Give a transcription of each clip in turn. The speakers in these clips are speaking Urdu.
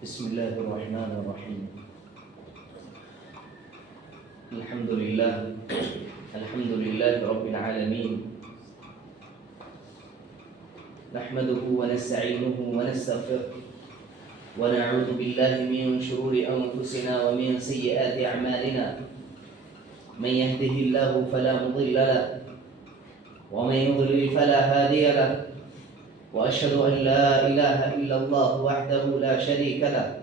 بسم الله الرحمن الرحيم. الحمد لله رب العالمين، نحمده ونستعينه ونستغفره ونعوذ بالله من شرور أنفسنا ومن سيئات أعمالنا. من يهده الله فلا مضل له ومن يضلل فلا هادي له، وأشهد أن لا إله إلا الله وحده لا شريك له،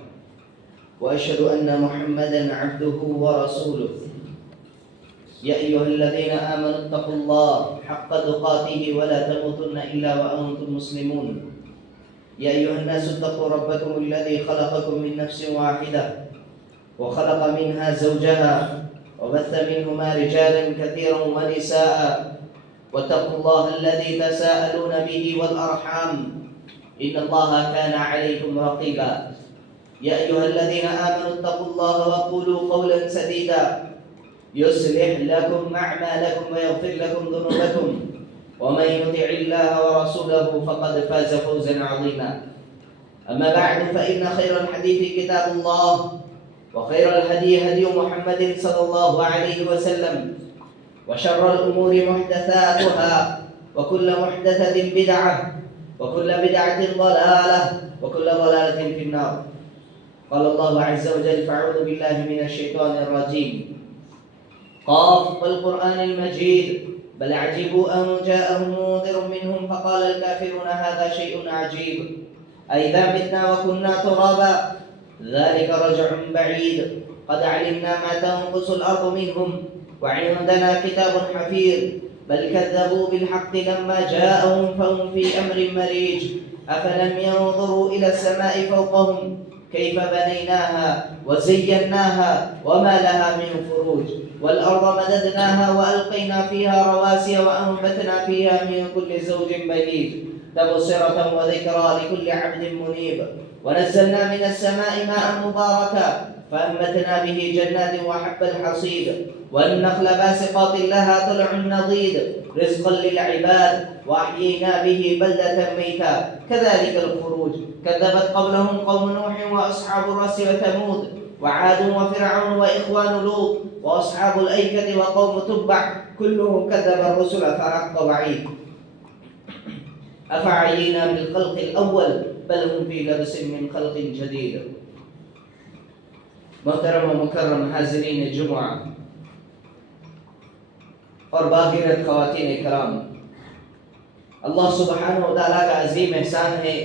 وأشهد أن محمدا عبده ورسوله. يا أيها الذين آمنوا اتقوا الله حق تقاته ولا تموتن إلا وأنتم مسلمون. يا أيها الناس اتقوا ربكم الذي خلقكم من نفس واحدة وخلق منها زوجها وبث منهما رجالا كثيرا ونساء، واتقوا الله الذي تساءلون به والأرحام إن الله كان عليكم رقيبا. يا أيها الذين آمنوا اتقوا الله وقولوا قولا سديدا يصلح لكم أعمالكم ويغفر لكم ذنوبكم، ومن يطع الله ورسوله فقد فاز فوزا عظيما. أما بعد، فإن خير الحديث كتاب الله، وخير الهدي هدي محمد صلى الله عليه وسلم، وشر الأمور محدثاتها، وكل محدثة بدعة، وكل بدعة ضلالة، وكل ضلالة في النار. قال الله عز وجل: فأعوذ بالله من الشيطان الرجيم. قاف والقرآن المجيد بل عجبوا أن جاءهم منذر منهم فقال الكافرون هذا شيء عجيب أئذا متنا وكنا ترابا ذلك رجع بعيد قد علمنا ما تنقص الأرض منهم وعندنا كتاب حفيظ بل كذبوا بالحق لما جاءهم فهم في أمر مريج أفلم ينظروا إلى السماء فوقهم كيف بنيناها وزيناها وما لها من فروج والأرض مددناها وألقينا فيها رواسي وأنبتنا فيها من كل زوج بهيج تبصرة وذكرى لكل عبد منيب ونزلنا من السماء ماء مباركا فأنبتنا به جنات وحب الحصيد والنخل باسقات لها طلع نضيد رزقا للعباد وأحيينا به بلدة ميتا كذلك الخروج كذبت قبلهم قوم نوح وأصحاب الرس وثمود وعاد وفرعون وإخوان لوط وأصحاب الأيكة وقوم تبع كلهم كذب الرسل فحق وعيد أفعينا بالخلق الأول بل هم في لبس من خلق جديد. محترم و مکرم حاضرین جمعہ اور باغیرت خواتین کرام، اللہ سبحانہ و تعالیٰ کا عظیم احسان ہے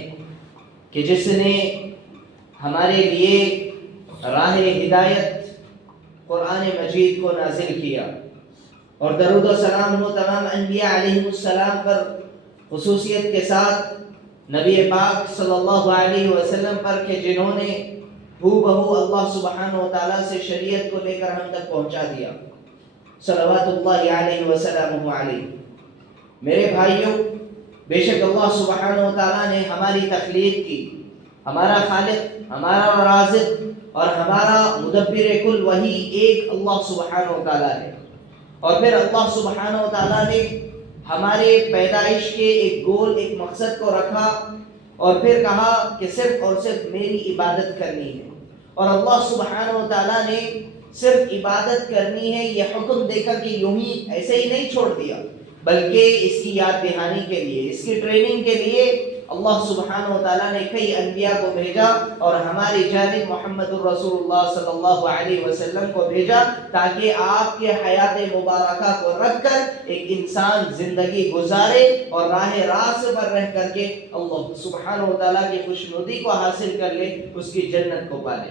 کہ جس نے ہمارے لیے راہ ہدایت قرآن مجید کو نازل کیا، اور درود و سلام ہو تمام انبیاء علیہ السلام پر، خصوصیت کے ساتھ نبی پاک صلی اللہ علیہ وسلم پر کہ جنہوں نے ہو بہو اللہ سبحانہ و تعالیٰ سے شریعت کو لے کر ہم تک پہنچا دیا، صلوات اللہ علیہ وسلم علیہ۔ میرے بھائیوں، بے شک اللہ سبحانہ و تعالیٰ نے ہماری تخلیق کی، ہمارا خالق، ہمارا رازق اور ہمارا مدبر کل وہی ایک اللہ سبحانہ و تعالیٰ ہے، اور پھر اللہ سبحانہ و تعالیٰ نے ہمارے پیدائش کے ایک گول، ایک مقصد کو رکھا، اور پھر کہا کہ صرف اور صرف میری عبادت کرنی ہے، اور اللہ سبحانہ و تعالیٰ نے صرف عبادت کرنی ہے یہ حکم دے کر کہ یوں ہی ایسے ہی نہیں چھوڑ دیا، بلکہ اس کی یاد دہانی کے لیے، اس کی ٹریننگ کے لیے اللہ سبحانہ و تعالیٰ نے کئی انبیاء کو بھیجا اور ہماری جانب محمد الرسول اللہ صلی اللہ علیہ وسلم کو بھیجا، تاکہ آپ کے حیات مبارکہ کو رکھ کر ایک انسان زندگی گزارے اور راہ راست پر رہ کر کے اللہ سبحانہ و تعالیٰ کی خوشنودی کو حاصل کر لے، اس کی جنت کو پالے۔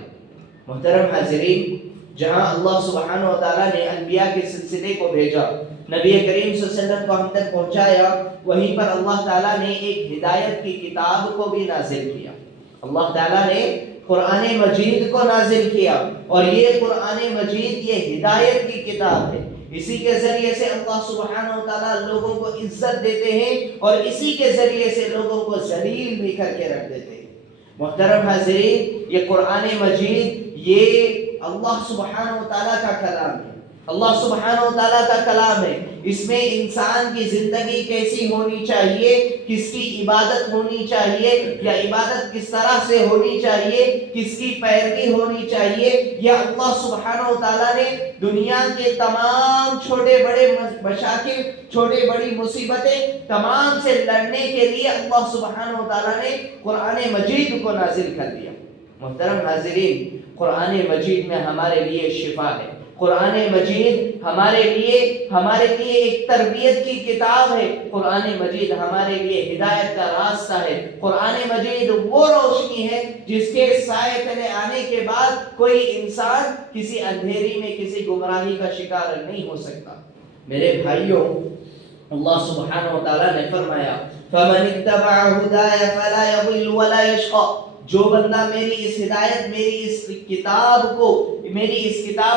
محترم حاضرین، جہاں اللہ سبحانہ و تعالیٰ نے انبیاء کے سلسلے کو بھیجا، نبی کریم صلی اللہ علیہ وسلم کو ہم تک پہنچایا، وہیں پر اللہ تعالیٰ نے ایک ہدایت کی کتاب کو بھی نازل کیا۔ اللہ تعالیٰ نے قرآن مجید کو نازل کیا، اور یہ قرآن مجید یہ ہدایت کی کتاب ہے۔ اسی کے ذریعے سے اللہ سبحانہ و تعالیٰ لوگوں کو عزت دیتے ہیں، اور اسی کے ذریعے سے لوگوں کو ذلیل بھی کر کے رکھ دیتے ہیں۔ محترم حاضرین، یہ قرآن مجید یہ اللہ سبحانہ و تعالیٰ کا کلام ہے۔ اللہ سبحانہ و تعالیٰ کا کلام ہے، اس میں انسان کی زندگی کیسی ہونی چاہیے، کس کی عبادت ہونی چاہیے، یا عبادت کس طرح سے ہونی چاہیے، کس کی پیروی ہونی چاہیے، یا اللہ سبحانہ و تعالیٰ نے دنیا کے تمام چھوٹے بڑے مشاکل، چھوٹے بڑی مصیبتیں تمام سے لڑنے کے لیے اللہ سبحانہ و تعالیٰ نے قرآن مجید کو نازل کر دیا۔ محترم حاضرین، قرآن مجید میں ہمارے لیے شفا ہے، قرآن مجید ہمارے لیے ایک تربیت کی کتاب ہے، قرآن مجید ہمارے لیے ہدایت کا راستہ ہے، قرآن مجید وہ روشنی ہے جس کے سائے تلے آنے کے بعد کوئی انسان کسی اندھیری میں کسی گمراہی کا شکار نہیں ہو سکتا۔ میرے بھائیوں، اللہ سبحانہ و تعالیٰ نے فرمایا فَمَنِ اتَّبَعَ هُدَايَ فَلَا يَضِلُّ وَلَا يَشْقَى، جو بندہ میری اس ہدایت، میری اس کتاب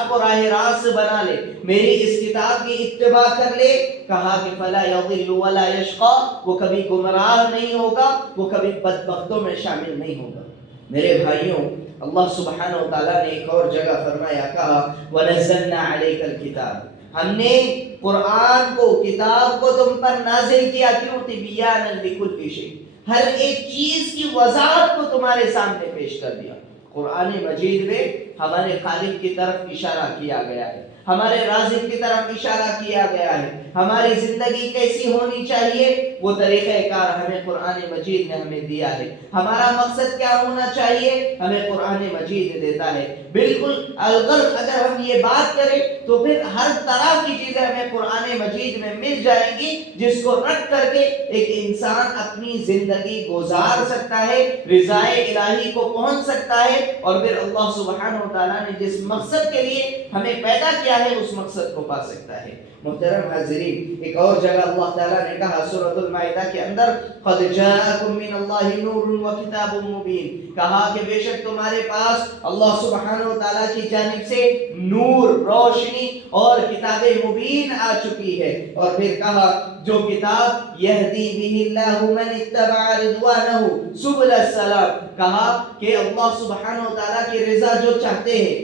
کو راہ راست بنا لے، میری اس کتاب کی اتباع کر لے، کہا کہ فلا یضل ولا یشقى، وہ کبھی گمراہ نہیں ہوگا، وہ کبھی بدبختوں میں شامل نہیں ہوگا۔ میرے بھائیوں، اللہ سبحانہ و تعالیٰ نے ایک اور جگہ فرمایا، کہا وَنَزَّلْنَا عَلَيْكَ الْكِتَابَ، ہم نے قرآن کو، کتاب کو تم پر نازل کیا، کیوں؟ تِبْيَانًا لِكُلِّ شَيْءٍ، ہر ایک چیز کی وضاحت کو تمہارے سامنے پیش کر دیا۔ قرآن مجید میں ہمارے خالق کی طرف اشارہ کیا گیا ہے، ہمارے رازق کی طرف اشارہ کیا گیا ہے، ہماری زندگی کیسی ہونی چاہیے وہ طریقہ کار ہمیں قرآن مجید نے ہمیں دیا ہے، ہمارا مقصد کیا ہونا چاہیے ہمیں قرآن مجید دیتا ہے۔ بالکل الغرض اگر ہم یہ بات کریں تو پھر ہر طرح کی چیزیں ہمیں قرآن مجید میں مل جائیں گی، جس کو رکھ کر کے ایک انسان اپنی زندگی گزار سکتا ہے، رضائے الہی کو پہنچ سکتا ہے، اور پھر اللہ سبحانہ و تعالیٰ نے جس مقصد کے لیے ہمیں پیدا کیا ہے اس مقصد کو پا سکتا ہے۔ محترم حاضرین، ایک اور جگہ اللہ تعالیٰ نے کہا سورۃ المائدہ کے اندر قد جاءکم من اللہ نور وکتاب مبین، کہا کہ بے شک تمہارے پاس اللہ سبحانہ و تعالیٰ کی جانب سے نور، روشنی اور کتاب مبین آ چکی ہے، اور پھر کہا جو کتاب یہدی بہ اللہ من اتبع رضوانہ سبل السلام، کہا کہ اللہ سبحانہ و تعالیٰ کی رضا جو چاہتے ہیں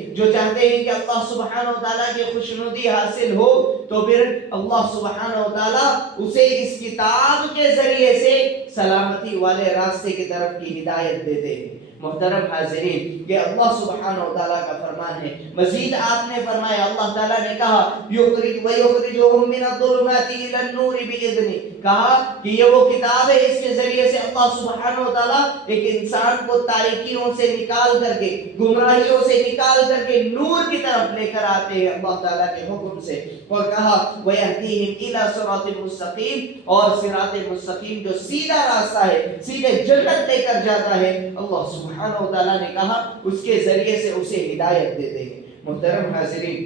کہ اللہ سبحانہ و تعالیٰ کی خوشنودی حاصل ہو، تو پھر اللہ سبحانہ و تعالیٰ اسے اس کتاب کے ذریعے سے سلامتی والے راستے کی طرف کی ہدایت دیتے ہیں۔ محترم حاضرین، کہ اللہ سبحانہ و تعالیٰ کا فرمان ہے۔ مزید آپ نے فرمایا، اللہ تعالیٰ نے کہا وَيُخْرِجُهُم مِّنَ الظُّلُمَاتِ إِلَى النُّورِ بِإِذْنِهِ، کہا کہ یہ وہ کتاب ہے، اس کے ذریعے سے اللہ سبحانہ و تعالیٰ ایک انسان کو تاریکیوں سے نکال کر کے، گمراہیوں سے نکال کر کے نور کی طرف لے کر آتے ہیں اللہ تعالیٰ کے حکم سے، اور کہا وَيَهْدِيهِمْ إِلَى صِرَاطٍ مُّسْتَقِيمٍ، اور صراط مستقیم جو سیدھا راستہ ہے، سیدھے جنت لے کر جاتا ہے، اللہ سبحانہ و تعالیٰ نے کہا اس کے ذریعے سے اسے ہدایت دیتے ہیں۔ محترم حاضرین،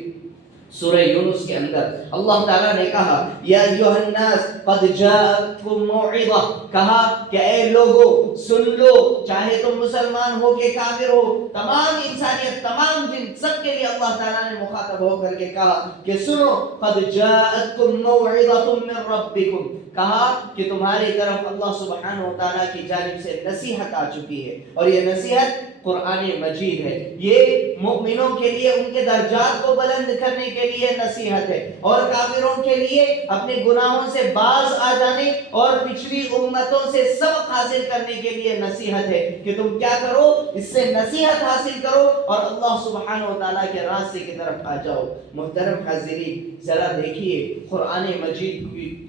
سورہ یونس کے اندر اللہ تعالیٰ نے کہا یا ایھا الناس قد جاءتکم موعظہ، کہا کہ اے لوگو سن لو، چاہے تم مسلمان ہو کہ کافر ہو، تمام انسانیت، تمام جن، سب کے لیے اللہ تعالیٰ نے مخاطب ہو کر کے کہا کہ سنو، قد جاءتکم موعظہ من ربکم، کہا کہ تمہاری طرف اللہ سبحانہ و تعالیٰ کی جانب سے نصیحت آ چکی ہے، اور یہ نصیحت قرآن مجید ہے، یہ مومنوں کے لیے ان کے درجات کو بلند کرنے کے لیے نصیحت ہے، اور کافروں کے لیے اپنے گناہوں سے باز آ جانے اور پچھلی امتوں سے سبق حاصل کرنے کے لیے نصیحت ہے کہ تم کیا کرو، اس سے نصیحت حاصل کرو اور اللہ سبحانہ و تعالیٰ کے راستے کی طرف آ جاؤ۔ محترم حاضرین، ذرا دیکھیے قرآن مجید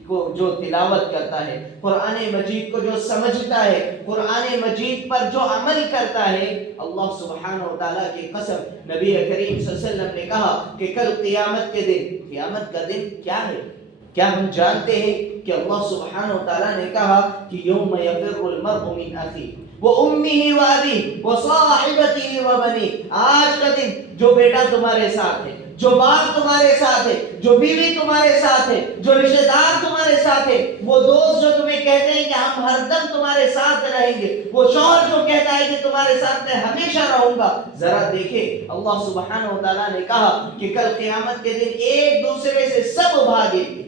کو جو تلاوت کرتا ہے، قرآن مجید کو جو سمجھتا ہے، قرآن مجید پر جو عمل کرتا ہے، اللہ سبحانہ و تعالیٰ کی قسم، نبی کریم صلی اللہ علیہ وسلم نے کہا کہ کل قیامت کے دن، قیامت کا دن کیا ہے؟ کیا ہم جانتے ہیں کہ اللہ سبحانہ و تعالیٰ نے کہا کہ یوم یفر المرء من اخیہ وامہ وابیہ وصاحبتہ وبنیہ، آج کا دن جو بیٹا تمہارے ساتھ ہے، جو باپ تمہارے ساتھ ہے، جو بیوی تمہارے ساتھ ہے، جو رشتہ دار تمہارے ساتھ ہے، وہ دوست جو تمہیں کہتے ہیں کہ ہم ہر دم تمہارے ساتھ رہیں گے، وہ شوہر جو کہتا ہے کہ تمہارے ساتھ میں ہمیشہ رہوں گا، ذرا دیکھیں اللہ سبحانہ و تعالیٰ نے کہا کہ کل قیامت کے دن ایک دوسرے سے سب بھاگیں گے،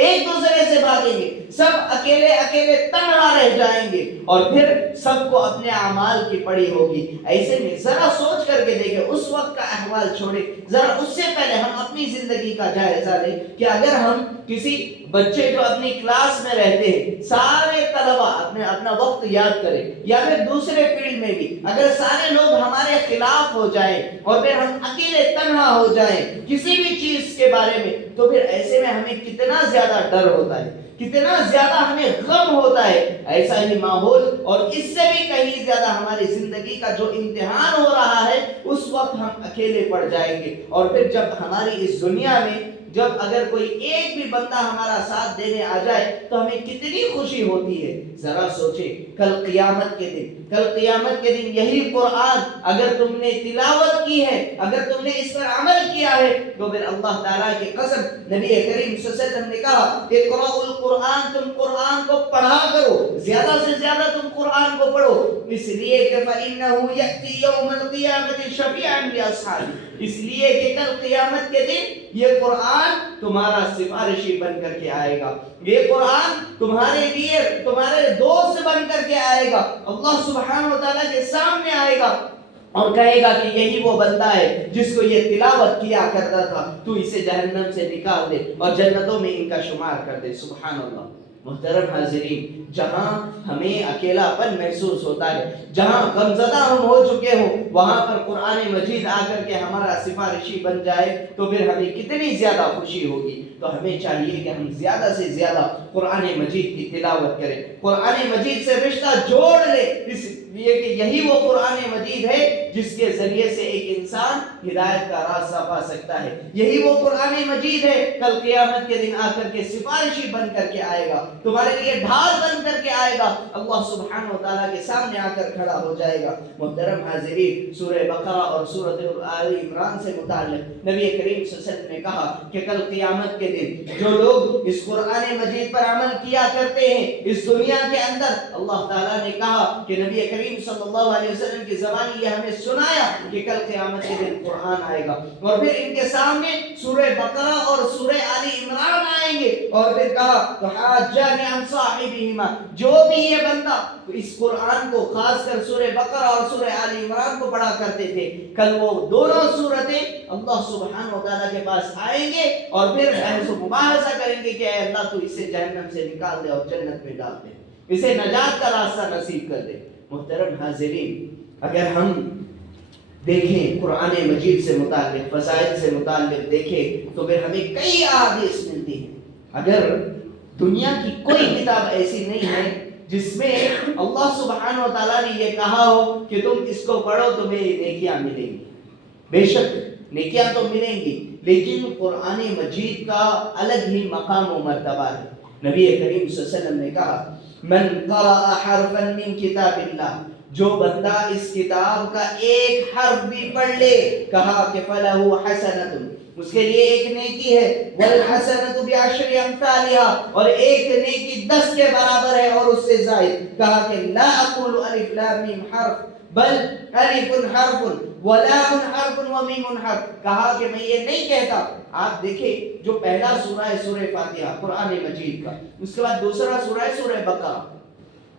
ایک دوسرے سے بھاگیں گے، سب اکیلے اکیلے تنہا رہ جائیں گے، اور پھر سب کو اپنے اعمال کی پڑی ہوگی۔ ایسے میں ذرا سوچ کر کے دیکھیں، اس وقت کا احوال چھوڑیں، ذرا اس سے پہلے ہم اپنی زندگی کا جائزہ لیں کہ اگر ہم کسی بچے جو اپنی کلاس میں رہتے ہیں، سارے طلبہ اپنا وقت یاد کریں، یا پھر دوسرے فیلڈ میں بھی اگر سارے لوگ ہمارے خلاف ہو جائیں اور پھر ہم اکیلے تنہا ہو جائیں کسی بھی چیز کے بارے میں، تو پھر ایسے میں ہمیں کتنا زیادہ ڈر ہوتا ہے، کتنا زیادہ ہمیں غم ہوتا ہے۔ ایسا ہی ماحول اور اس سے بھی کہیں زیادہ ہماری زندگی کا جو امتحان ہو رہا ہے، اس وقت ہم اکیلے پڑ جائیں گے، اور پھر جب ہماری اس دنیا میں جب اگر کوئی ایک بھی بندہ ہمارا ساتھ دینے آ جائے تو ہمیں کتنی خوشی ہوتی ہے۔ ذرا سوچیں، کل قیامت کے دن یہی قرآن اگر تم نے تلاوت کی ہے، اگر تم نے اس پر عمل کیا ہے، تو پھر اللہ تعالیٰ کی قسم، نبی کریم صلی اللہ علیہ وسلم نے کہا اقرأوا القرآن، تم قرآن کو پڑھا کرو، زیادہ سے زیادہ تم قرآن کو پڑھو، اس لیے کہ فَإِنَّهُ يَأْتِي يَوْمَ الْقِيَامَةِ شَفِيعًا لِأَصْحَابِهِ، اس لیے کہ کل قیامت کے دن یہ قرآن تمہارا سفارشی بن کر کے آئے گا، یہ قرآن تمہارے لیے تمہارے دوست بن کر کے آئے گا، اللہ سبحانہ وتعالیٰ کے سامنے آئے گا اور کہے گا کہ یہی وہ بندہ ہے جس کو یہ تلاوت کیا کرتا تھا، تو اسے جہنم سے نکال دے اور جنتوں میں ان کا شمار کر دے۔ سبحان اللہ۔ محترم حاضرین، جہاں ہمیں اکیلا پن محسوس ہوتا ہے، جہاں غمزدہ ہم ہو چکے ہوں، وہاں پر قرآن مجید آ کر کے ہمارا سفارشی بن جائے تو پھر ہمیں کتنی زیادہ خوشی ہوگی۔ تو ہمیں چاہیے کہ ہم زیادہ سے زیادہ قرآن مجید کی تلاوت کریں، قرآن مجید سے رشتہ جوڑ لیں، اس لیے کہ یہی وہ قرآن مجید ہے جس کے ذریعے سے ایک انسان ہدایت کا راستہ پا سکتا ہے، یہی وہ قرآن مجید ہے کل قیامت کے دن آ کر کے سفارشی بن کر کے آئے گا، تمہارے لیے ڈھال بن کر کے آئے گا، اللہ سبحانہ وتعالیٰ کے سامنے آ کر کھڑا ہو جائے گا۔ محترم حاضرین، سورہ بقرہ اور سورہ آل عمران سے متعلق نبی کریم صلی اللہ علیہ وسلم نے کہا کہ کل قیامت کے دن جو لوگ اس قرآن مجید پر عمل کیا کرتے ہیں اس دنیا کے اندر، اللہ تعالیٰ نے کہا کہ نبی کریم صلی اللہ علیہ وسلم کی زبان یہ ہمیں سنایا کہ کل قیامت کے دن قرآن آئے گا، اور پھر ان کے سامنے سورہ بقرہ اور سورہ آل عمران آئیں گے، اور پھر کہا حاجان عن صاحبہما، جو بھی یہ بندہ اس قرآن کو خاص کر سورہ بقرہ اور سورہ آل عمران کو پڑھا کرتے تھے، کل وہ دونوں سورتیں اللہ سبحانہ وتعالیٰ کے پاس آئیں گے اور پھر بحث و مباحثہ کریں گے کہ اے اللہ تو اسے جہنم سے نکال دے اور جنت میں ڈال دے، اسے نجات کا راستہ نصیب کر دے۔ محترم حاضرین، اگر ہم دیکھیں قرآن مجید سے متعلق فضائل سے متعلق دیکھیں تو پھر ہمیں کئی احادیث ملتی ہیں۔ اگر دنیا کی کوئی کتاب ایسی نہیں ہے جس میں اللہ سبحانہ وتعالیٰ نے یہ کہا ہو کہ تم اس کو پڑھو تمہیں نیکیاں ملیں گی، بے شک نیکیاں تو ملیں گی، لیکن قرآن مجید کا الگ ہی مقام و مرتبہ ہے۔ نبی کریم صلی اللہ علیہ وسلم نے کہا من قرأ حرفا من کتاب اللہ، جو بندہ اس کتاب کا ایک حرف بھی پڑھ لے، کہا کہ فلہ حسنۃ، اس کے لیے ایک نیکی ہے، والحسنۃ بعشر امثالها، اور ایک نیکی 10 کے برابر ہے اور اس سے زائد، کہا کہ لا اقول الف لام میم حرف بل الف حرف ولام حرف ومیم حرف، کہا کہ میں یہ نہیں کہتا۔ آپ دیکھیں جو پہلا سورہ ہے سورہ فاتحہ قرآن مجید کا، اس کے بعد دوسرا سورہ ہے سورہ بقرہ،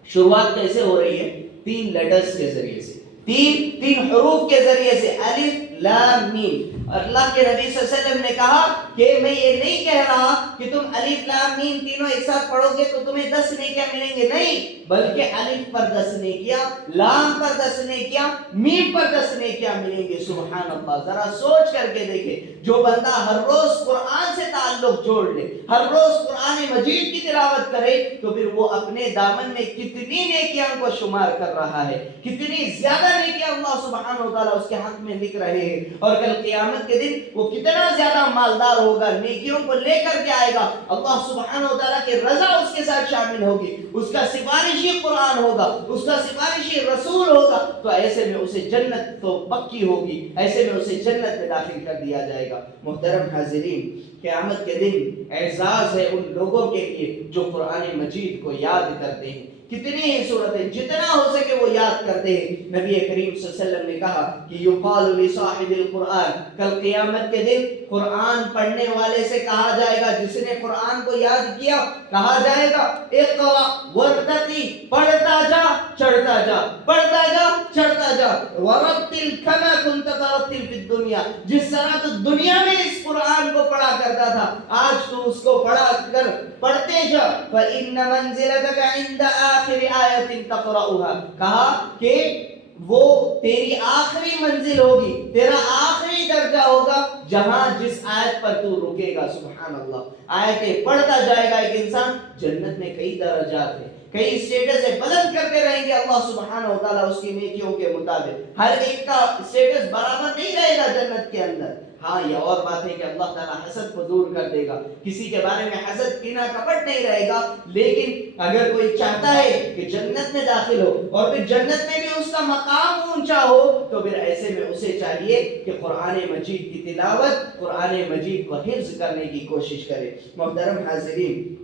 شروعات کیسے ہو رہی ہے؟ 3 لیٹرز کے ذریعے سے، تین حروف کے ذریعے سے، الف لام میم۔ اللہ کے نبی صلی اللہ علیہ وسلم نے کہا کہ میں یہ نہیں کہہ رہا کہ تم الف لام میم تینوں ایک ساتھ پڑھو گے تو تمہیں 10 نیکیاں ملیں گے، نہیں، بلکہ الف پر 10 نیکیاں، لام پر 10 نیکیاں، میم پر 10 نیکیاں ملیں گے۔ سبحان اللہ، ذرا سوچ کر کے دیکھیں، جو بندہ ہر روز قرآن سے تعلق جوڑ لے، ہر روز قرآن مجید کی تلاوت کرے، تو پھر وہ اپنے دامن میں کتنی نیکیاں کو شمار کر رہا ہے، کتنی زیادہ نیکیاں اللہ سبحانہ وتعالیٰ اس کے حق میں لکھ رہے ہیں، اور کل قیامت کے دن وہ کتنا زیادہ مالدار ہوگا، نیکیوں کو لے کر کے آئے گا، اللہ سبحانہ وتعالیٰ کی رضا اس کے ساتھ شامل ہوگی، اس کا سفارشی قرآن ہوگا، اس کا سفارشی رسول ہوگا، تو ایسے میں اسے جنت تو پکی ہوگی، ایسے میں اسے جنت میں داخل کر دیا جائے گا۔ محترم حاضرین، قیامت کے دن اعزاز ہے ان لوگوں کے لیے جو قرآن مجید کو یاد کرتے ہیں، کتنی ہی صورتیں جتنا ہو سکے وہ یاد کرتے ہیں۔ نبی کریم صلی اللہ علیہ وسلم نے کہا کہ یقال لصاحب القرآن، کل قیامت کے دن قرآن پڑھنے والے سے کہا جائے گا، جس نے قرآن کو یاد کیا، کہا جائے گا اقرا ورتقی، پڑھتا جا چڑھتا جا، پڑھتا جا چڑھتا جا، ورتل کما كنت ترتل فی الدنیا، جس طرح تو دنیا میں اس قرآن کو پڑھا کرتا تھا، آج تو اس کو پڑھتے جا، فإن منزلتك عند آخر آیت تقرأها، کہا کہ وہ تیری آخری منزل ہوگی، تیرا آخری درجہ ہوگا جہاں جس آیت پر تو رکے گا۔ سبحان اللہ، آیتیں پڑھتا جائے گا ایک انسان، جنت میں کئی درجات ہیں، کئی اسٹیٹس ہے، بلند کرتے رہیں گے اللہ سبحانہ و تعالیٰ اس کی نیکیوں کے مطابق، ہر ایک کا اسٹیٹس برابر نہیں رہے گا جنت کے اندر۔ ہاں یہ اور بات ہے کہ اللہ تعالیٰ حسد کو دور کر دے گا، کسی کے بارے میں حسد کینہ کپٹ نہیں رہے گا، لیکن اگر کوئی چاہتا ہے کہ جنت میں داخل ہو اور پھر جنت میں بھی اس کا مقام اونچا ہو، تو پھر ایسے میں اسے چاہیے کہ قرآن مجید کی تلاوت، قرآن مجید کو حفظ کرنے کی کوشش کرے۔ محترم حاضرین،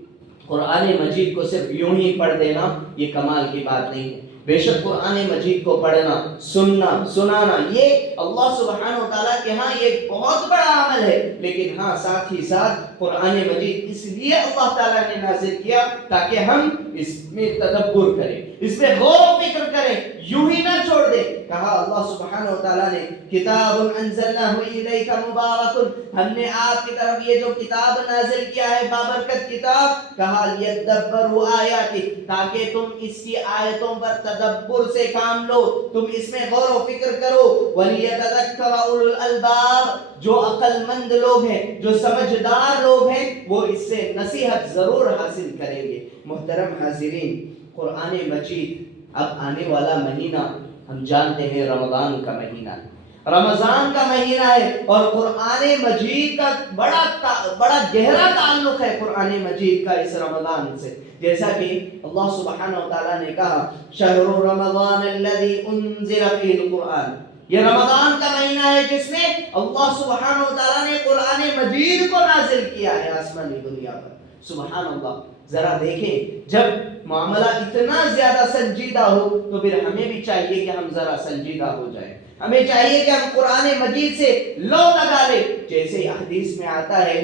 قرآن مجید کو صرف یوں ہی پڑھ دینا یہ کمال کی بات نہیں ہے، بے شک قرآن مجید کو پڑھنا، سننا، سنانا، یہ اللہ سبحانہ و تعالیٰ کے ہاں یہ بہت بڑا عمل ہے، لیکن ہاں ساتھ ہی ساتھ قرآن مجید اس لیے اللہ تعالیٰ نے نازل کیا تاکہ ہم اس میں تدبر کریں، اس میں غور و فکر کریں، یوں ہی نہ چھوڑ دیں۔ کہا اللہ سبحانہ و تعالیٰ نے کتاب انزلناہ الیک مبارک، ہم نے آپ کی طرف یہ جو کتاب نازل کیا ہے بابرکت کتاب، کہا لیدبروا آیاتہ، تاکہ تم اس کی آیتوں پر تدبر سے کام لو، تم اس میں غور و فکر کرو، ولیتذکر اولو الالباب، جو عقل مند لوگ ہیں، جو سمجھدار لوگ ہیں، وہ اس سے نصیحت ضرور حاصل کریں گے۔ محترم حاضرین، قرآن مجید اب آنے والا مہینہ ہم جانتے ہیں رمضان کا مہینہ ہے، رمضان کا مہینہ ہے، اور قرآن مجید کا بڑا گہرا تعلق ہے قرآن مجید کا اس رمضان سے، جیسا کہ اللہ سبحانہ و تعالیٰ نے کہا شہر رمضان الذی انزل فیہ القرآن، یہ رمضان کا مہینہ ہے جس میں اللہ سبحانہ و تعالیٰ نے قرآن مجید کو نازل کیا ہے آسمانی دنیا پر۔ سبحان اللہ، ذرا دیکھیں جب معاملہ اتنا زیادہ سنجیدہ ہو تو پھر ہمیں بھی چاہیے کہ ہم ذرا سنجیدہ ہو جائیں، ہمیں چاہیے کہ ہم قرآن مجید سے لو لگا لیں۔ جیسے ہی حدیث میں آتا ہے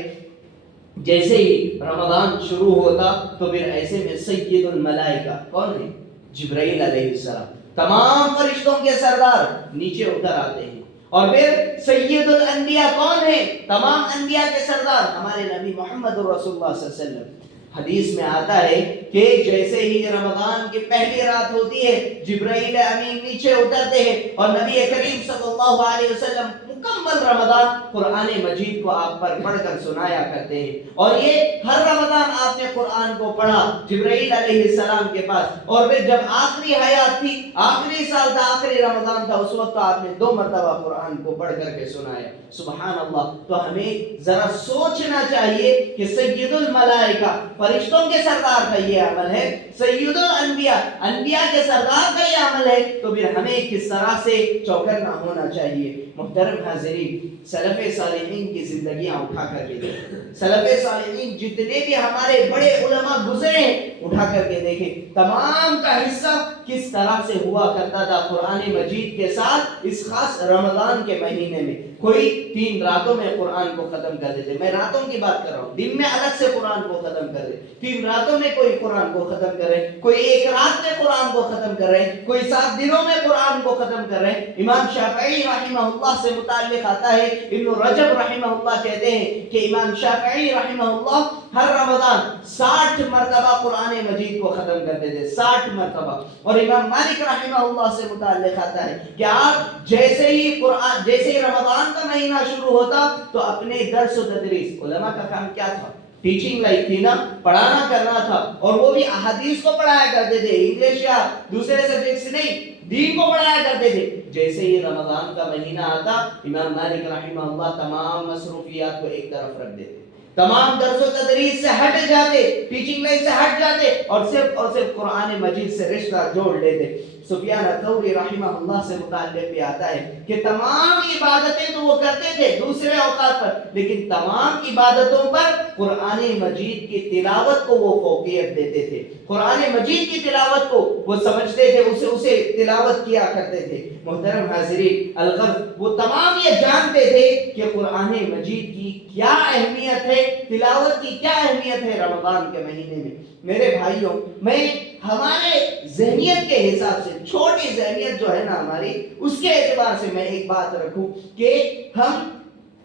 جیسے ہی رمضان شروع ہوتا تو پھر ایسے میں سید الملائکہ کون ہے؟ جبرائیل علیہ السلام، تمام فرشتوں کے سردار نیچے اتر آتے ہیں، اور پھر سید الانبیاء کون ہے؟ تمام انبیاء کے سردار ہمارے نبی محمد رسول اللہ صلی اللہ علیہ وسلم۔ حدیث میں آتا ہے کہ جیسے ہی رمضان کی پہلی رات ہوتی ہے جبرائیل امین نیچے اترتے ہیں اور نبی کریم صلی اللہ علیہ وسلم مکمل رمضان قرآن مجید کو آپ پر پڑھ کر سنایا کرتے ہیں، اور یہ ہر رمضان آپ نے قرآن کو پڑھا جبرائیل علیہ السلام کے پاس، اور پھر جب آخری حیات تھی، آخری سال تھا، آخری رمضان تھا، اس وقت آپ نے 2 مرتبہ قرآن کو پڑھ کر کے سنایا۔ سبحان اللہ، تو ہمیں ذرا سوچنا چاہیے کہ سید الملائکہ، فرشتوں کے سردار کا یہ عمل ہے، سید الانبیاء، انبیاء کے سردار کا یہ عمل ہے، تو پھر ہمیں کس طرح سے چوکنا ہونا چاہیے۔ محترم حاضرین، سلف صالحین کی زندگیاں اٹھا کر کے دیکھیں، سلف صالحین جتنے بھی ہمارے بڑے علماء گزرے ہیں اٹھا کر کے دیکھیں، تمام کا حصہ کس طرح سے ہوا کرتا تھا قرآن مجید کے ساتھ اس خاص رمضان کے مہینے میں۔ کوئی 3 راتوں میں قرآن کو ختم کر دیتے، میں راتوں کی بات کر رہا ہوں، دن میں الگ سے قرآن کو ختم کر دے، 3 راتوں میں کوئی قرآن کو ختم کر رہے، کوئی 1 رات میں قرآن کو ختم کر رہے، کوئی 7 دنوں میں قرآن کو ختم کر رہے۔ امام شافعی رحمہ اللہ سے متعلق آتا ہے، ابن رجب رحمہ اللہ کہتے ہیں کہ امام شافعی رحمہ اللہ ہر رمضان 60 مرتبہ قرآن مجید کو ختم کرتے تھے، 60 مرتبہ۔ اور امام مالک رحمہ اللہ سے متعلق آتا ہے کہ آپ جیسے ہی رمضان کا مہینہ شروع ہوتا تو اپنے درس و تدریس، علماء کا کام کیا تھا؟ ٹیچنگ لائف تھی نا، پڑھانا کرنا تھا، اور وہ بھی احادیث کو پڑھایا کرتے تھے، انگلش یا دوسرے سبجیکٹس نہیں، دین کو پڑھایا کرتے تھے۔ جیسے ہی رمضان کا مہینہ آتا امام مالک رحمہ اللہ تمام مصروفیات کو ایک طرف رکھ دیتے، تمام درس و تدریس سے ہٹ جاتے، ٹیچنگ لائن سے ہٹ جاتے، اور صرف قرآن مجید سے رشتہ جوڑ لیتے۔ سفیان الثوری رحمہ اللہ سے متعلق بھی آتا ہے کہ تمام عبادتیں تو وہ کرتے تھے دوسرے اوقات پر، لیکن تمام عبادتوں پر قرآن مجید کی تلاوت کو وہ فوقیت دیتے تھے۔ قرآن مجید کی تلاوت کو وہ سمجھتے تھے، اسے تلاوت کیا کرتے تھے۔ محترم حاضرین، الغرض وہ تمام یہ جانتے تھے کہ قرآن مجید کی کیا اہمیت ہے، تلاوت کی کیا اہمیت ہے رمضان کے مہینے میں۔ میرے بھائیوں، میں ہمارے ذہنیت کے حساب سے، چھوٹی ذہنیت جو ہے نا ہماری، اس کے اعتبار سے میں ایک بات رکھوں کہ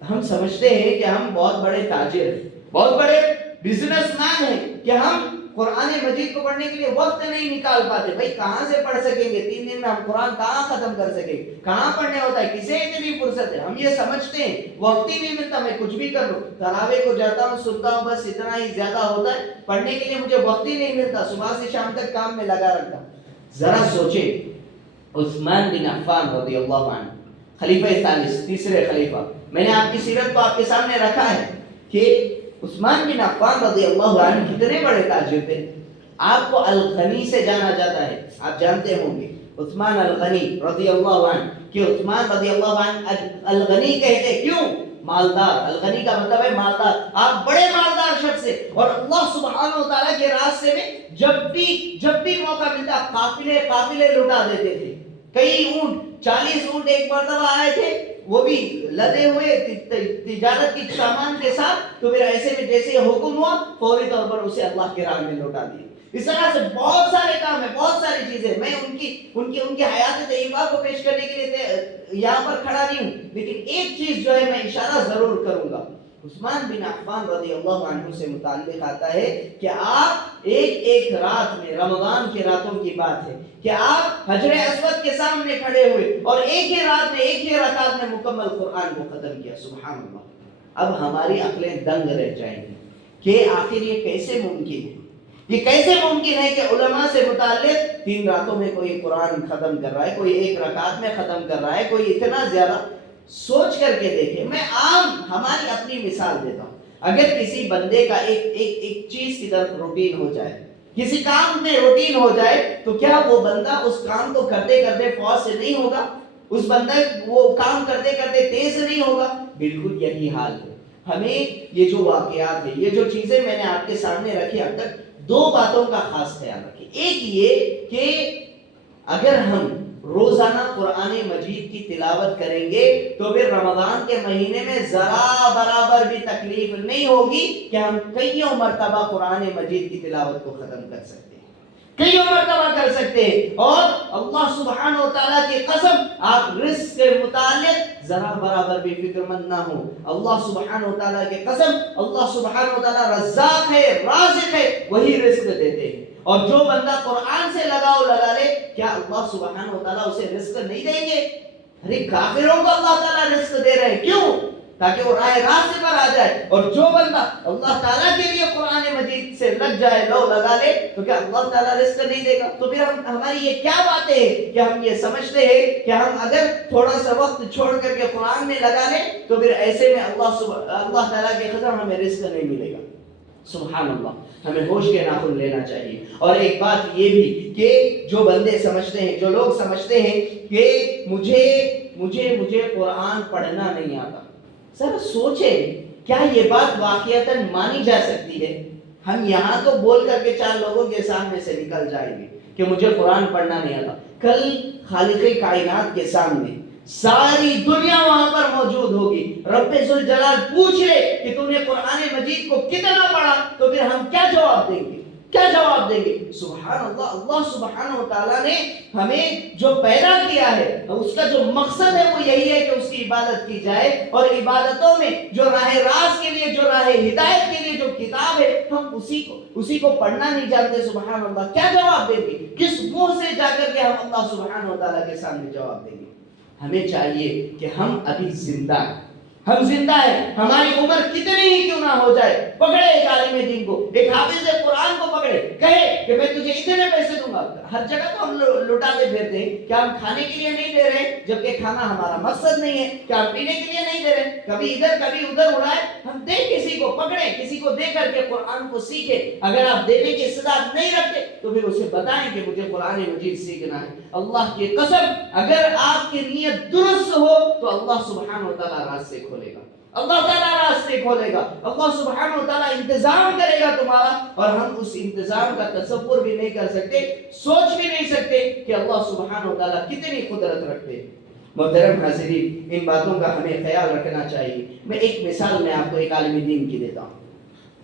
ہم سمجھتے ہیں کہ ہم بہت بڑے تاجر ہیں، بہت بڑے بزنس مین ہیں کہ ہم قرآن مجید کو پڑھنے کے لیے وقت نہیں نکال پاتے۔ بھائی کہاں سے پڑھ سکیں گے 3 دن میں؟ ہم قرآن کہاں ختم کر سکیں گے؟ کہاں پڑھنے ہوتا ہے؟ کسے اتنی فرصت ہے؟ ہم یہ سمجھتے ہیں وقت ہی نہیں ملتا، میں کچھ بھی کر لوں، تراویح کو جاتا ہوں، سنتا ہوں، بس اتنا ہی زیادہ ہوتا ہے، پڑھنے کے لیے مجھے وقت ہی نہیں ملتا، صبح سے شام تک کام میں لگا رکھتا ہوں۔ ذرا سوچیں، عثمان بن عفان رضی اللہ عنہ، خلیفہ ثالث، تیسرے خلیفہ، میں نے آپ کی سیرت کو آپ کے سامنے رکھا ہے کہ عثمان بن عفان رضی اللہ عنہ کتنے بڑے تاجر تھے۔ آپ کو الغنی سے جانا جاتا ہے، آپ جانتے ہوں گے عثمان الغنی رضی اللہ عنہ، کہ عثمان رضی اللہ عنہ الغنی کہتے کیوں؟ مالدار، الغنی کا مطلب ہے مالدار، آپ بڑے مالدار شخص سے، اور اللہ سبحانہ و تعالیٰ کے راستے میں جب بھی موقع ملتا قافلے لٹا دیتے تھے۔ کئی اونٹ، 40 اونٹ ایک مرتبہ آئے تھے، وہ بھی لدے ہوئے تجارت کی سامان کے ساتھ، تو پھر ایسے میں جیسے حکم ہوا فوری طور پر اسے اللہ کے راہ میں لوٹا دیا۔ اس طرح سے بہت سارے کام ہیں، بہت ساری چیزیں، میں ان کی حیات طیبہ کو پیش کرنے کے لیے یہاں پر کھڑا نہیں ہوں، لیکن ایک چیز جو ہے میں اشارہ ضرور کروں گا۔ عثمان بن عفان رضی اللہ عنہ سے متعلق آتا ہے کہ آپ ایک رات میں، رمضان کی راتوں کی بات ہے کہ آپ حجر اسود کے سامنے کھڑے ہوئے اور ایک ہی رات میں، ایک ہی رکعت میں مکمل قرآن کو ختم کیا۔ سبحان اللہ! اب ہماری عقلیں دنگ رہ جائیں گی کہ آخر یہ کیسے ممکن ہے؟ یہ کیسے ممکن ہے کہ علماء سے متعلق 3 راتوں میں کوئی قرآن ختم کر رہا ہے، کوئی ایک رکعت میں ختم کر رہا ہے، کوئی اتنا زیادہ؟ سوچ کر کے دیکھیں، میں ہماری اپنی مثال دیتا ہوں۔ اگر کسی بندے کا ایک چیز کی طرف روٹین ہو جائے، کسی کام میں روٹین ہو جائے، تو کیا وہ بندہ اس کام کو کرتے کرتے فوج سے نہیں ہوگا؟ اس بندہ وہ کام کرتے کرتے تیز نہیں ہوگا؟ بالکل یہی حال ہے۔ ہمیں یہ جو واقعات ہیں، یہ جو چیزیں میں نے آپ کے سامنے رکھی اب تک، 2 باتوں کا خاص خیال رکھیں۔ ایک یہ کہ اگر ہم روزانہ قرآن مجید کی تلاوت کریں گے تو پھر رمضان کے مہینے میں ذرا برابر بھی تکلیف نہیں ہوگی کہ ہم کئیوں مرتبہ قرآن مجید کی تلاوت کو ختم کر سکتے ہیں، کئیوں مرتبہ کر سکتے ہیں۔ اور اللہ سبحانہ و تعالیٰ کی قسم، آپ رزق کے متعلق ذرا برابر بھی فکر مند نہ ہو۔ اللہ سبحانہ و تعالیٰ کی قسم، اللہ سبحانہ و تعالیٰ رزاق ہے، رازق ہے، وہی رزق دیتے ہیں۔ اور جو بندہ قرآن سے لگاؤ لگا لے، کیا اللہ سبحانہ و تعالیٰ اسے رزق نہیں دیں گے؟ ارے کافروں کو اللہ تعالیٰ رزق دے رہے ہیں، کیوں؟ تاکہ وہ راہ راستے پر آ جائے۔ اور جو بندہ اللہ تعالیٰ کے لیے قرآن مجید سے لگ جائے، لو لگا لے، تو کیا اللہ تعالیٰ رزق نہیں دے گا؟ تو پھر ہماری یہ کیا باتیں ہیں کہ ہم یہ سمجھتے ہیں کہ ہم اگر تھوڑا سا وقت چھوڑ کر کے قرآن میں لگا لیں تو پھر ایسے میں اللہ تعالیٰ کی قسم ہمیں رزق نہیں ملے گا۔ سبحان اللہ! ہمیں ہوش کے ناخن لینا چاہیے۔ اور ایک بات یہ بھی کہ جو بندے سمجھتے ہیں، جو لوگ سمجھتے ہیں کہ مجھے قرآن پڑھنا نہیں آتا، ذرا سوچیں کیا یہ بات واقعتاً مانی جا سکتی ہے؟ ہم یہاں تو بول کر کے 4 لوگوں کے سامنے سے نکل جائیں گے کہ مجھے قرآن پڑھنا نہیں آتا، کل خالق کائنات کے سامنے ساری دنیا وہاں پر موجود ہوگی، رب ذوالجلال پوچھ لے کہ تم نے قرآن مجید کو کتنا پڑھا، تو پھر ہم کیا جواب دیں گے؟ کیا جواب دیں گے؟ سبحان اللہ! اللہ سبحانہ و تعالیٰ نے ہمیں جو پیدا کیا ہے، اس کا جو مقصد ہے وہ یہی ہے کہ اس کی عبادت کی جائے، اور عبادتوں میں جو راہ راست کے لیے، جو راہ ہدایت کے لیے جو کتاب ہے، ہم اسی کو پڑھنا نہیں جانتے۔ سبحان اللہ! کیا جواب دیں گے؟ کس منہ سے جا کر کے ہم اللہ سبحانہ و تعالیٰ کے سامنے جواب دیں گے؟ ہمیں چاہیے کہ ہم ابھی زندہ ہیں، ہم زندہ ہیں، ہماری عمر کتنی ہی کیوں نہ ہو جائے، پکڑے ایک عالم دین کو، ایک حافظ قرآن کو پکڑے، کہے کہ میں تجھے اتنے پیسے دوں گا۔ ہر جگہ تو ہم لٹاتے پھرتے ہیں، کیا ہم کھانے کے لیے نہیں دے رہے ہیں جبکہ کھانا ہمارا مقصد نہیں ہے؟ کیا ہم پینے کے لیے نہیں دے رہے ہیں؟ کبھی ادھر کبھی ادھر اڑائے، ہم دیں کسی کو، پکڑیں کسی کو، دے کر کے قرآن کو سیکھے۔ اگر آپ دینے کی استعداد نہیں رکھتے تو پھر اسے بتائیں کہ مجھے قرآن مجید سیکھنا ہے۔ اللہ کی قسم، اگر آپ کی نیت درست ہو تو اللہ سبحانہ و تعالیٰ راستے کھولے گا، اللہ تعالیٰ راستے کھولے گا، اللہ سبحانہ و تعالیٰ انتظام کرے گا تمہارا، اور ہم اس انتظام کا تصور بھی نہیں کر سکتے، سوچ بھی نہیں سکتے کہ اللہ سبحانہ و تعالیٰ کتنی قدرت رکھتے ہیں۔ محترم حاضرین، ان باتوں کا ہمیں خیال رکھنا چاہیے۔ میں ایک مثال میں آپ کو ایک عالم دین کی دیتا ہوں۔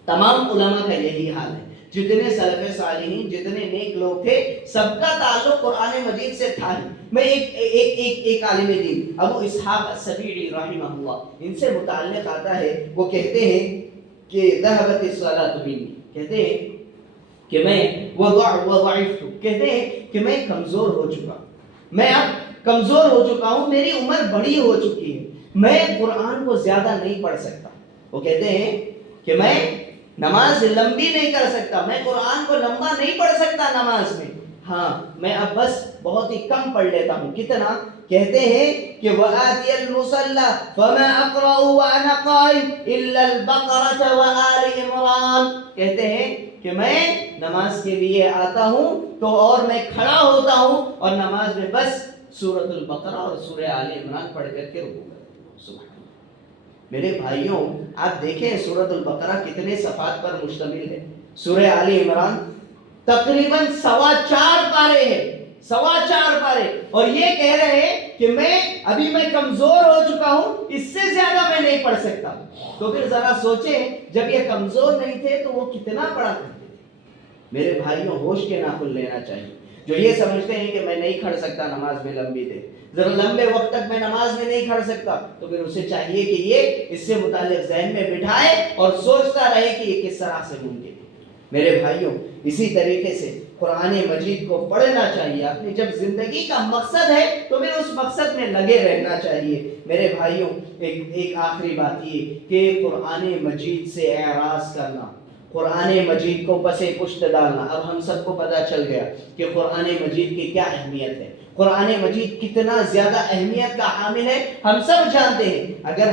تمام علماء کا یہی حال ہے، جتنے سلف صالحین، جتنے نیک لوگ تھے، سب کا تعلق قرآن مجید سے تھا ہی۔ میں ایک عالم دین ابو اسحاق السبیعی رحمہ اللہ، ان سے متعلق آتا ہے، وہ کہتے ہیں کہ ذهبت الصلاة منی، کہتے ہیں کہ میں وضعفت، کہتے ہیں کہ میں کمزور ہو چکا، میں اب کمزور ہو چکا ہوں، میری عمر بڑی ہو چکی ہے، میں قرآن کو زیادہ نہیں پڑھ سکتا۔ وہ کہتے ہیں کہ میں نماز لمبی نہیں کر سکتا، میں قرآن کو لمبا نہیں پڑھ سکتا نماز میں، ہاں میں اب بس بہت ہی کم پڑھ لیتا ہوں۔ کتنا؟ کہتے ہیں کہ وآتی المصلی فما اقرأ وانا قائم الا البقرة وآل عمران، کہتے ہیں کہ میں نماز کے لیے آتا ہوں تو اور میں کھڑا ہوتا ہوں اور نماز میں بس سورۃ البقرہ اور سورہ آل عمران پڑھ کر کے رکوع کرتا ہوں۔ سبحان اللہ۔ میرے بھائیوں، آپ دیکھیں سورۃ البقرہ کتنے صفحات پر مشتمل ہے، سورہ آل عمران تقریباً 4.25 پارے ہیں، 4.25 پارے، اور یہ کہہ رہے ہیں کہ میں کمزور ہو چکا ہوں، اس سے زیادہ میں نہیں پڑھ سکتا۔ تو پھر ذرا سوچیں، جب یہ کمزور نہیں تھے تو وہ کتنا پڑھا کرتے تھے؟ میرے بھائیوں، ہوش کے ناخن لینا چاہیے۔ جو یہ سمجھتے ہیں کہ میں نہیں کھڑ سکتا نماز میں لمبی دیر، ذرا لمبے وقت تک میں نماز میں نہیں کھڑ سکتا، تو پھر اسے چاہیے کہ یہ اس سے متعلق ذہن میں بٹھائے اور سوچتا رہے کہ یہ کس طرح سے ممکن ہے۔ میرے بھائیوں، اسی طریقے سے قرآن مجید کو پڑھنا چاہیے۔ اپنی جب زندگی کا مقصد ہے تو پھر اس مقصد میں لگے رہنا چاہیے۔ میرے بھائیوں، ایک آخری بات یہ کہ قرآن مجید سے اعراض کرنا، قرآن مجید کو پس پشت ڈالنا، اب ہم سب کو پتہ چل گیا کہ قرآن مجید کی کیا اہمیت ہے، قرآن مجید کتنا زیادہ اہمیت کا حامل ہے، ہم سب جانتے ہیں۔ اگر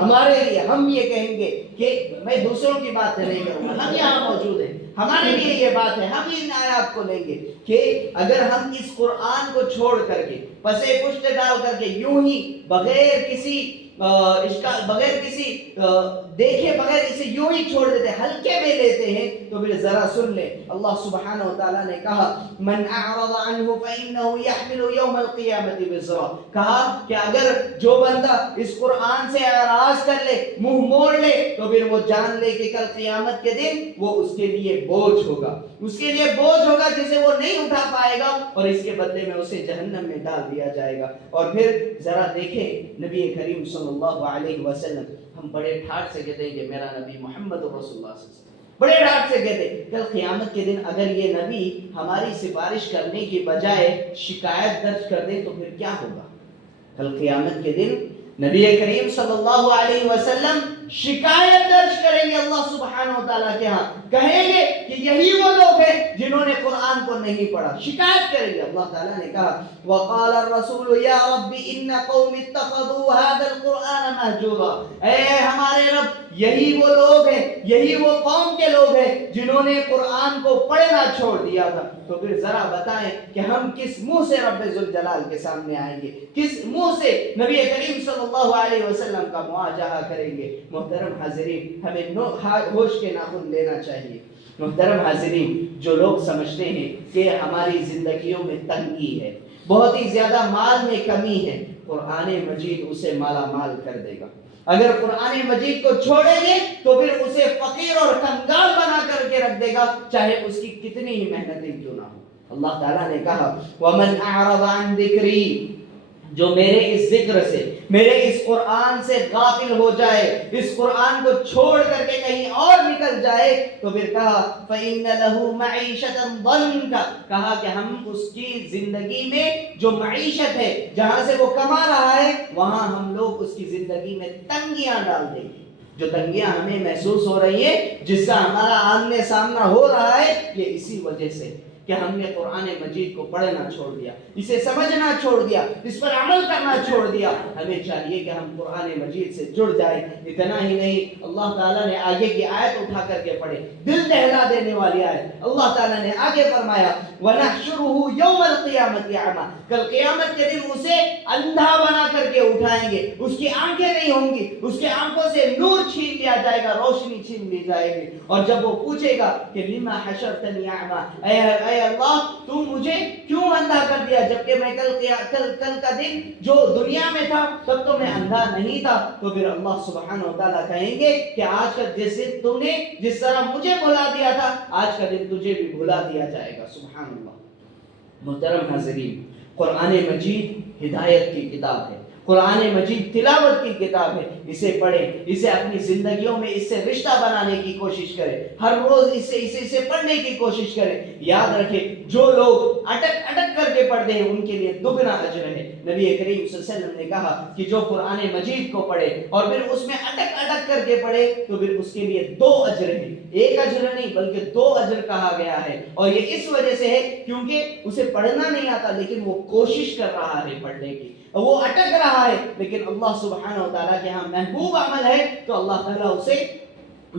ہمارے لیے ہم یہ کہیں گے کہ میں دوسروں کی بات نہیں کروں گا، ہم یہاں موجود ہیں، ہمارے لیے یہ بات ہے، ہم ان آیات کو لیں گے کہ اگر ہم اس قرآن کو چھوڑ کر کے پس پشت ڈال کر کے یوں ہی بغیر کسی بغیر کسی دیکھے بغیر اسے یوں ہی چھوڑ دیتے، ہلکے میں لیتے ہیں، تو پھر ذرا سن لیں، اللہ سبحانہ و تعالیٰ نے کہا من اعرض عنہ فإنه يحمل يوم القیامت وزرا، کہا کہ اگر جو بندہ اس قرآن سے اعراض کر لے، منہ موڑ لے، تو پھر وہ جان لے کہ کل قیامت کے دن وہ اس کے لیے بوجھ ہوگا، اس کے لیے بوجھ ہوگا جسے وہ نہیں اٹھا پائے گا، اور اس کے بدلے میں اسے جہنم میں ڈال دیا جائے گا۔ اور پھر ذرا دیکھیں نبی کریم صلی اللہ علیہ وسلم، ہم بڑے ٹھاٹ سے کہتے ہیں کہ میرا نبی محمد رسول اللہ صلی اللہ علیہ وسلم، بڑے ڈاٹ سے کہتے ہیں کل قیامت کے دن اگر یہ نبی ہماری سفارش کرنے کی بجائے شکایت درج کر دے تو پھر کیا ہوگا؟ کل قیامت کے دن نبی کریم صلی اللہ علیہ وسلم شکایت درج کریں گے اللہ سبحانہ و تعالیٰ کے ہاں، کہیں گے کہ یہی وہ لوگ ہیں جنہوں نے قرآن کو نہیں پڑھا، شکایت کریں گے۔ اللہ تعالیٰ نے کہا وَقَالَ الرَّسُولُ يَا رَبِّ إِنَّ قَوْمِ اتَّخَذُوا هَذَا الْقُرْآنَ مَهْجُورًا، اے ہمارے رب، یہی وہ لوگ ہیں، یہی وہ قوم کے لوگ ہیں جنہوں نے قرآن کو پڑھنا چھوڑ دیا تھا۔ تو پھر ذرا بتائیں کہ ہم کس منہ سے رب ذوالجلال کے سامنے آئیں گے، کس منہ سے نبی کریم صلی اللہ علیہ وسلم کا مواجہہ کریں گے؟ محترم حاضرین، ہمیں ہوش کے ناخن لینا چاہیے۔ محترم حاضرین، جو لوگ سمجھتے ہیں کہ ہماری زندگیوں میں تنگی ہے، بہت ہی زیادہ مال میں کمی ہے، قرآن مجید اسے مالا مال کر دے گا۔ اگر قرآن مجید کو چھوڑیں گے تو پھر اسے فقیر اور کنگال بنا کر کے رکھ دے گا، چاہے اس کی کتنی ہی محنتیں کیوں نہ ہو۔ اللہ تعالیٰ نے کہا وَمَنْ أَعْرَضَ عَنْ ذِكْرِي، جو میرے اس ذکر سے، میرے اس قرآن سے غافل ہو جائے، اس قرآن کو چھوڑ کر کے کہیں اور نکل جائے، تو پھر کہا فَإِنَّ لَهُ مَعِيشَةً ضَنْكَ، کہا کہ ہم اس کی زندگی میں جو معیشت ہے، جہاں سے وہ کما رہا ہے، وہاں ہم لوگ اس کی زندگی میں تنگیاں ڈال دیں گے۔ جو تنگیاں ہمیں محسوس ہو رہی ہیں، جس کا ہمارا آمنے سامنا ہو رہا ہے، یہ اسی وجہ سے کہ ہم نے قرآن مجید کو پڑھنا چھوڑ دیا، اسے سمجھنا چھوڑ دیا، اس پر عمل کرنا چھوڑ دیا۔ ہمیں چاہیے کہ ہم قرآن مجید سے جڑ جائیں۔ اتنا ہی نہیں، اللہ تعالیٰ نے آگے کی آیت اٹھا کر کے پڑھے، دل دہلا دینے والی آیت۔ اللہ تعالیٰ نے آگے فرمایا وَنَحْشُرُهُ يَوْمَ الْقِيَامَةِ أَعْمَى، کل قیامت کے دن اسے اندھا بنا کر کے اٹھائیں گے، اس کی آنکھیں نہیں ہوں گی، اس کے آنکھوں سے نور چھین لیا جائے گا، روشنی چھین لی جائے گی۔ اور جب وہ پوچھے گا کہ لِمَا حَشَرْتَنِي أَعْمَى، اے اللہ تو مجھے کیوں اندھا کر دیا، جبکہ میں کل کا دن جو دنیا میں تھا تب تو میں اندھا نہیں تھا۔ تو پھر اللہ سبحانہ و تعالیٰ کہیں گے کہ آج کا جس دن تم نے جس طرح مجھے بھلا دیا تھا، آج کا دن تجھے بھی بھلا دیا جائے گا۔ سبحان اللہ۔ محترم حاضرین، قرآن مجید ہدایت کی کتاب ہے، قرآن مجید تلاوت کی کتاب ہے۔ اسے پڑھیں، اسے اپنی زندگیوں میں اس سے رشتہ بنانے کی کوشش کریں، ہر روز اسے پڑھنے کی کوشش کریں۔ یاد رکھیں، جو لوگ اٹک کر کے پڑھتے ہیں ان کے لیے دگنا اجر ہے۔ نبی کریم صلی اللہ علیہ وسلم نے کہا کہ جو قرآن مجید کو پڑھے اور پھر اس میں اٹک کر کے پڑھے تو پھر اس کے لیے 2 اجر ہیں، ایک اجر نہیں بلکہ 2 اجر کہا گیا ہے۔ اور یہ اس وجہ سے ہے کیونکہ اسے پڑھنا نہیں آتا لیکن وہ کوشش کر رہا ہے پڑھنے کی، وہ اٹک رہا ہے، لیکن اللہ سبحانہ و تعالیٰ کے ہاں محبوب عمل ہے تو اللہ تعالیٰ اسے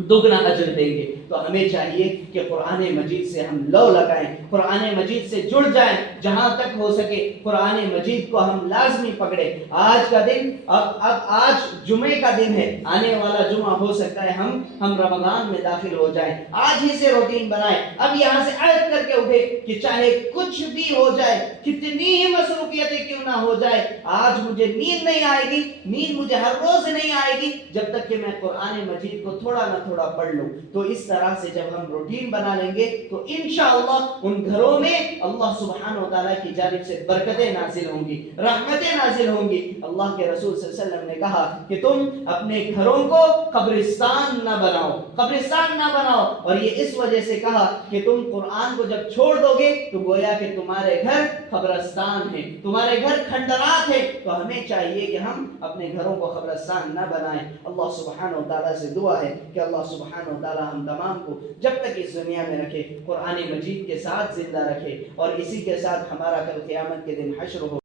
دگنا اجر دیں گے۔ تو ہمیں چاہیے کہ قرآن مجید سے ہم لو لگائیں، قرآن مجید سے جڑ جائیں، جہاں تک ہو سکے قرآن مجید کو ہم لازمی پکڑیں۔ آج کا دن اب آج جمعے کا دن ہے، آنے والا جمعہ ہو سکتا ہے ہم رمضان میں داخل ہو جائیں، آج ہی سے روٹین بنائیں، اب یہاں سے عہد کر کے اٹھے کہ چاہے کچھ بھی ہو جائے، کتنی ہی مصروفیتیں کیوں نہ ہو جائے، آج مجھے نیند نہیں آئے گی، نیند مجھے ہر روز نہیں آئے گی جب تک کہ میں قرآن مجید کو تھوڑا نہ تھوڑا پڑھ لوں۔ تو اس طرح سے جب ہم روٹین بنا لیں گے تو انشاءاللہ ان گھروں میں اللہ سبحانہ و تعالیٰ کی جانب سے برکتیں نازل ہوں گی، رحمتیں نازل ہوں گی۔ اللہ کے رسول صلی اللہ علیہ وسلم نے کہا کہ تم اپنے گھروں کو قبرستان نہ بناؤ، قبرستان نہ بناؤ، اور یہ اس وجہ سے کہا کہ تم قرآن کو جب چھوڑ دو گے تو گویا کہ تمہارے گھر قبرستان ہے، تمہارے گھر کھنڈرات ہے۔ تو ہمیں چاہیے کہ ہم اپنے گھروں کو قبرستان نہ بنائیں۔ اللہ سبحانہ و تعالیٰ سے دعا ہے کہ اللہ سبحانہ و تعالیٰ ہم تمام کو جب تک اس دنیا میں رکھے قرآن مجید کے ساتھ زندہ رکھے اور اسی کے ساتھ ہمارا کل قیامت کے دن حشر ہو۔